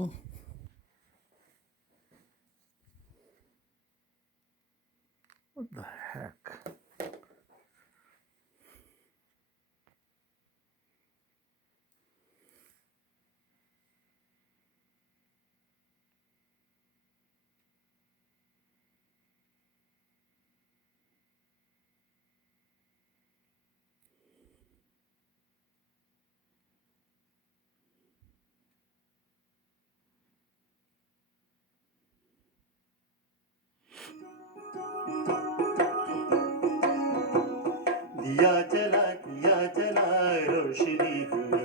What the heck? दिया जला रोशनी हुई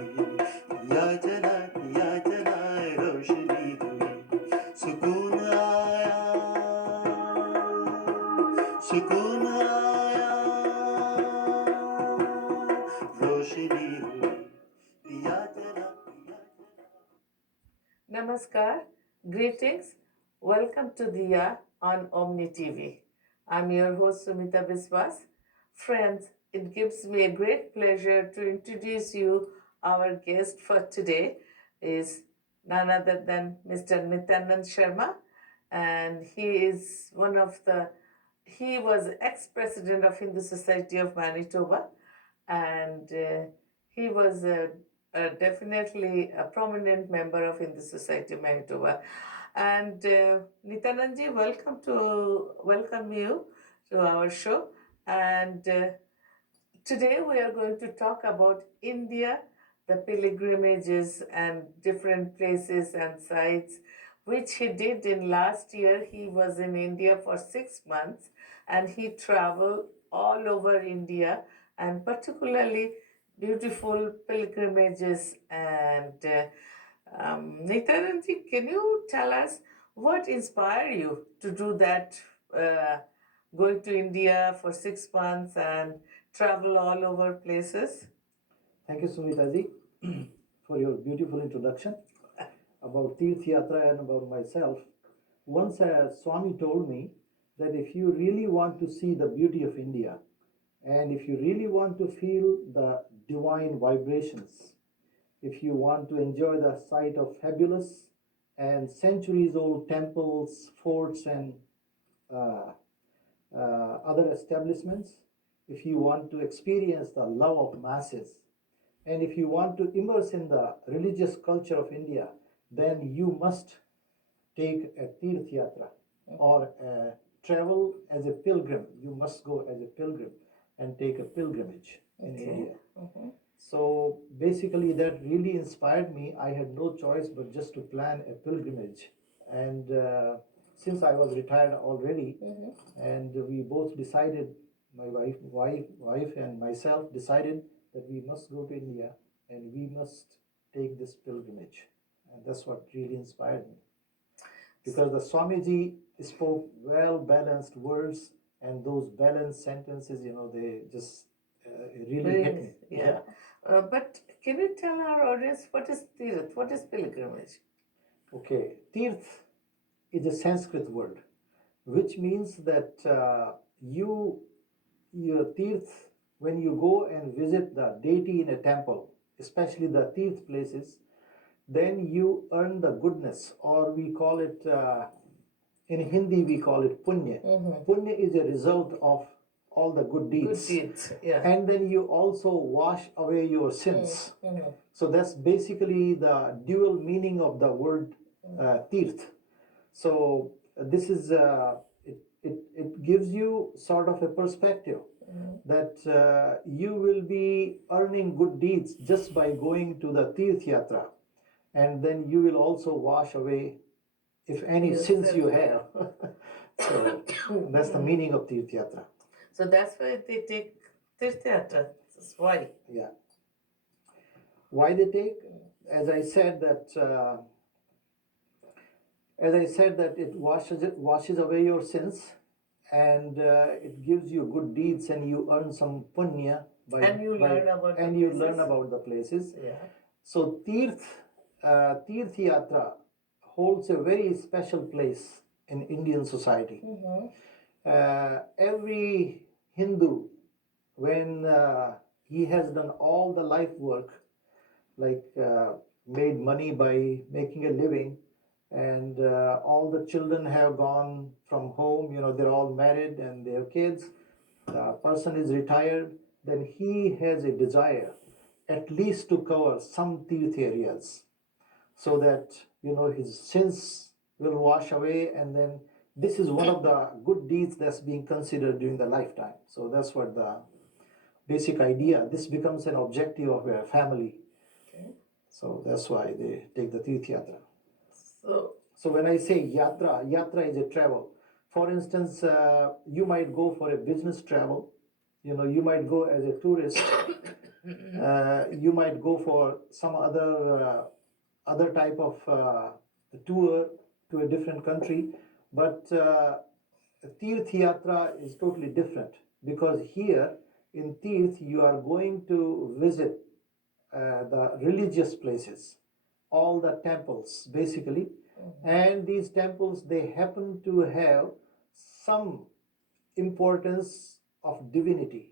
दिया जला रोशनी हुई सुकून आया रोशनी हुई दिया जला Namaskar, greetings, welcome to Diya on Omni TV. I'm your host Sumita Biswas. Friends, it gives me a great pleasure to introduce you. Our guest for today is none other than Mr. Nityanand Sharma, and he was ex-president of Hindu Society of Manitoba, and he was definitely a prominent member of Hindu Society Manitoba. And Nitananji, welcome you to our show. And today we are going to talk about India, the pilgrimages and different places and sites which he did in last year. He was in India for 6 months and he traveled all over India, and particularly beautiful pilgrimages. And Nityananji, can you tell us what inspired you to do that? Going to India for 6 months and travel all over places? Thank you, Sumitaji, for your beautiful introduction about Tirth Yatra and about myself. Once a Swami told me that if you really want to see the beauty of India and if you really want to feel the divine vibrations, if you want to enjoy the sight of fabulous and centuries old temples, forts, and uh, other establishments, if you want to experience the love of masses, and if you want to immerse in the religious culture of India, then you must take a Tirth Yatra or travel as a pilgrim. You must go as a pilgrim and take a pilgrimage in India. So basically, that really inspired me. I had no choice but just to plan a pilgrimage. And since I was retired already, and we both decided, my wife and myself decided that we must go to India and we must take this pilgrimage. And that's what really inspired me. Because the Swamiji spoke well balanced words, and those balanced sentences, they just really hit me. Yeah. But can you tell our audience what is Tirth? What is pilgrimage? Okay, Tirth is a Sanskrit word, which means that your Tirth, when you go and visit the deity in a temple, especially the Tirth places, then you earn the goodness, or we call it, in Hindi, we call it punya. Punya is a result of all the good deeds. Good deeds, yeah. And then you also wash away your sins. So that's basically the dual meaning of the word tirth. So this is it gives you sort of a perspective that you will be earning good deeds just by going to the tirth yatra, and then you will also wash away if any Yes, sins you that's have. So that's the meaning of tirth yatra. So that's why they take Tirthyatra. That's why. Yeah. Why they take? As I said that. It washes away your sins, and it gives you good deeds, and you earn some punya And you learn about and the you places. learn about the places. Yeah. So Tirth Yatra holds a very special place in Indian society. Every Hindu, when he has done all the life work, like made money by making a living, and all the children have gone from home. They're all married and they have kids. The person is retired. Then he has a desire, at least to cover some tirth areas, so that his sins will wash away, and then this is one of the good deeds that's being considered during the lifetime. So that's what the basic idea. This becomes an objective of a family. Okay. So that's why they take the Tirth Yatra. So, So when I say yatra, yatra is a travel. For instance, you might go for a business travel. You might go as a tourist. You might go for some other type of tour to a different country. But Tirth Yatra is totally different, because here in Tirth you are going to visit the religious places, all the temples basically. And these temples, they happen to have some importance of divinity.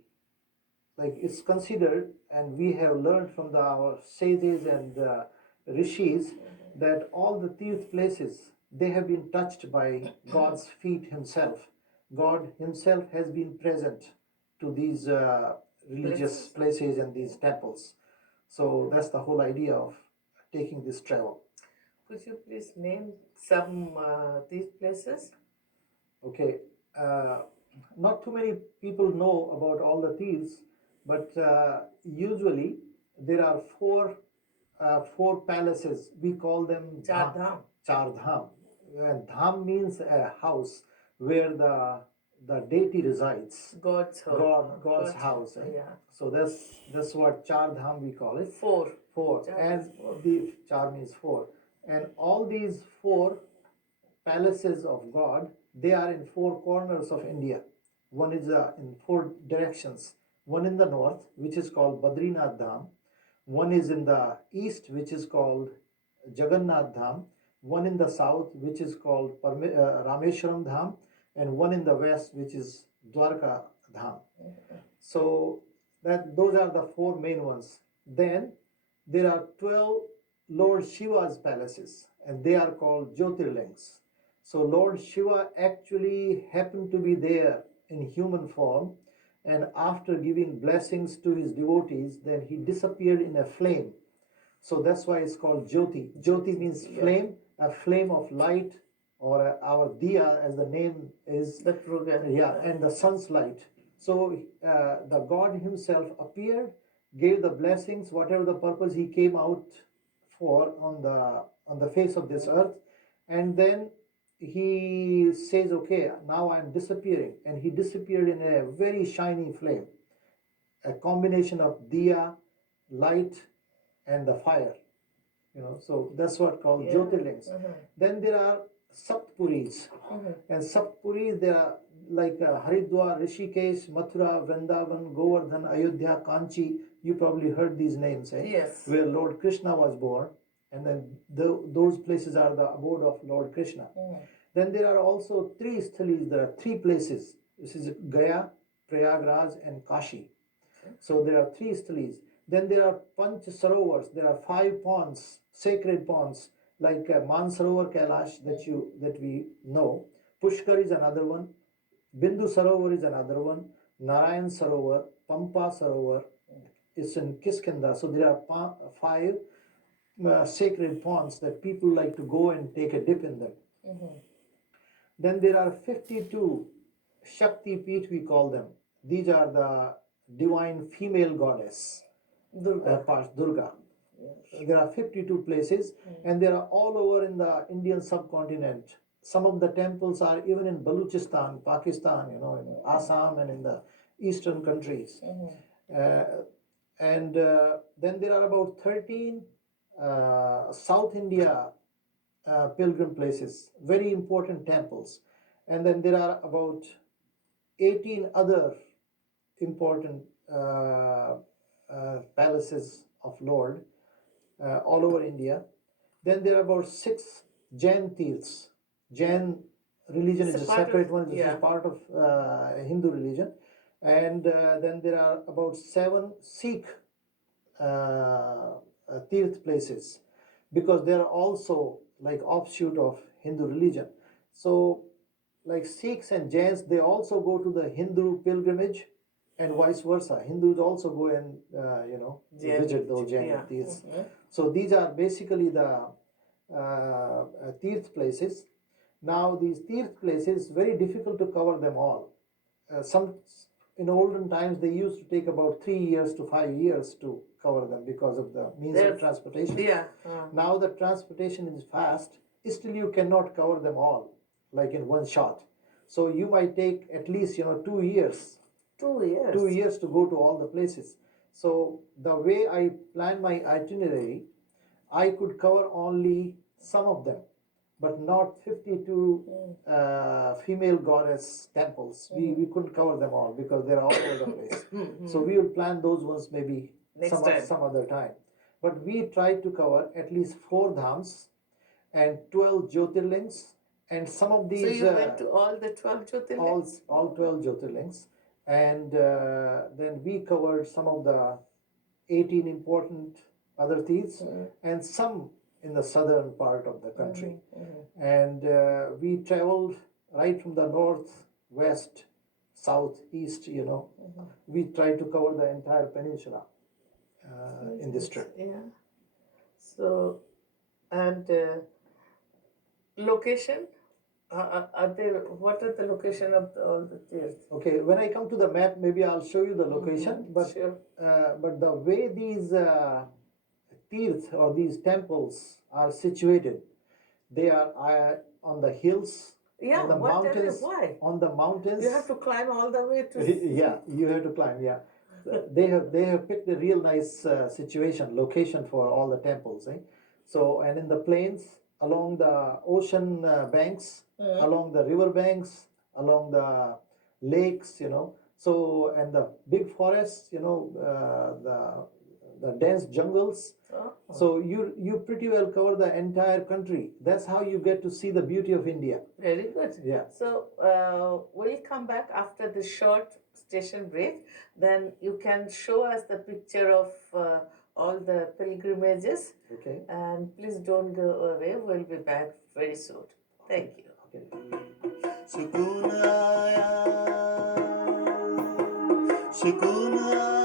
Like it's considered, and we have learned from our sages and rishis, that all the Tirth places, they have been touched by God's feet himself. God himself has been present to these religious places and these temples. So that's the whole idea of taking this travel. could you please name some these places? Okay, not too many people know about all the Tirths, but usually there are four palaces. We call them Char Dham. Char Dham. And Dham means a house where the deity resides. God's house. God's house. Yeah. So that's what Char Dham we call it. Four. Four. Char And is four. the Char means four. And all these four palaces of God, they are in four corners of India. One is in four directions. One in the north, which is called Badrinath Dham. One is in the east, which is called Jagannath Dham. One in the south, which is called Rameshwaram Dham. And one in the west, which is Dwarka Dham. So those are the four main ones. Then there are 12 Lord Shiva's palaces, and they are called Jyotirlings. So Lord Shiva actually happened to be there in human form, and after giving blessings to his devotees, then he disappeared in a flame. So that's why it's called Jyoti. Jyoti means flame, a flame of light, or our diya, as the name is. The program. Yeah, and the sun's light. So the God himself appeared, gave the blessings, whatever the purpose he came out for on the face of this earth, and then he says, okay, now I'm disappearing, and he disappeared in a very shiny flame, a combination of diya, light, and the fire. So that's what called Jyotirlings. Then there are Saptpuris, and Saptpuris, they are like Haridwar, Rishikesh, Mathura, Vrindavan, Govardhan, Ayodhya, Kanchi. You probably heard these names, eh? Yes. Where Lord Krishna was born, and then those places are the abode of Lord Krishna. Then there are also three sthalis. There are three places. This is Gaya, Prayagraj, and Kashi. So there are three sthalis. Then there are Panch Sarovars. There are 5 ponds, sacred ponds, like Mansarovar Kailash that we know. Pushkar is another one. Bindu Sarovar is another one. Narayan Sarovar, Pampa Sarovar. It's in Kiskinda. So there are 5 sacred ponds that people like to go and take a dip in them. Then there are 52 Shakti Peeth, we call them. These are the divine female goddess. Durga. Yes. There are 52 places, and they are all over in the Indian subcontinent. Some of the temples are even in Baluchistan, Pakistan, in Assam and in the eastern countries. And then there are about 13 South India pilgrim places, very important temples. And then there are about 18 other important palaces of Lord all over India. Then there are about 6 Jain Tirths. Jain religion is a separate one. This is part of Hindu religion. And then there are about 7 Sikh Tirth places. because they are also like offshoot of Hindu religion. So like Sikhs and Jains, they also go to the Hindu pilgrimage, and vice versa. Hindus also go and visit those Jain Yeah. Tirths. So these are basically the Tirth places. Now these Tirth places, very difficult to cover them all. Some in olden times they used to take about 3 years to 5 years to cover them because of the means of transportation. Yeah. Now the transportation is fast, still you cannot cover them all like in one shot. So you might take at least 2 years 2 years. 2 years to go to all the places. So the way I plan my itinerary, I could cover only some of them, but not 52 female goddess temples. We couldn't cover them all because they're all over the place. So we will plan those ones maybe Next time. some other time. But we tried to cover at least 4 dhams and 12 Jyotirlings, and some of So these you went to all the 12 Jyotirlings? all 12 Jyotirlings, and then we covered some of the 18 important other tirths and some in the southern part of the country. And we traveled right from the north, west, south, east, we tried to cover the entire peninsula in this trip. Yeah. So, and location? What are the location of all the tirths? Okay, when I come to the map, maybe I'll show you the location. But Sure. but the way these tirths or these temples are situated, they are on the hills, Yeah, on the what tell me mountains. why? On the mountains. You have to climb all the way to. Yeah, you have to climb. Yeah, they have picked a real nice location for all the temples. So, and in the plains, along the ocean banks, along the river banks, along the lakes, So, and the big forests, the dense jungles. Oh. So you pretty well cover the entire country. That's how you get to see the beauty of India. Very good. Yeah. So we'll come back after the short station break. Then you can show us the picture of all the pilgrimages. Okay. And please don't go away. We'll be back very soon. Thank you. Okay. सुकून आया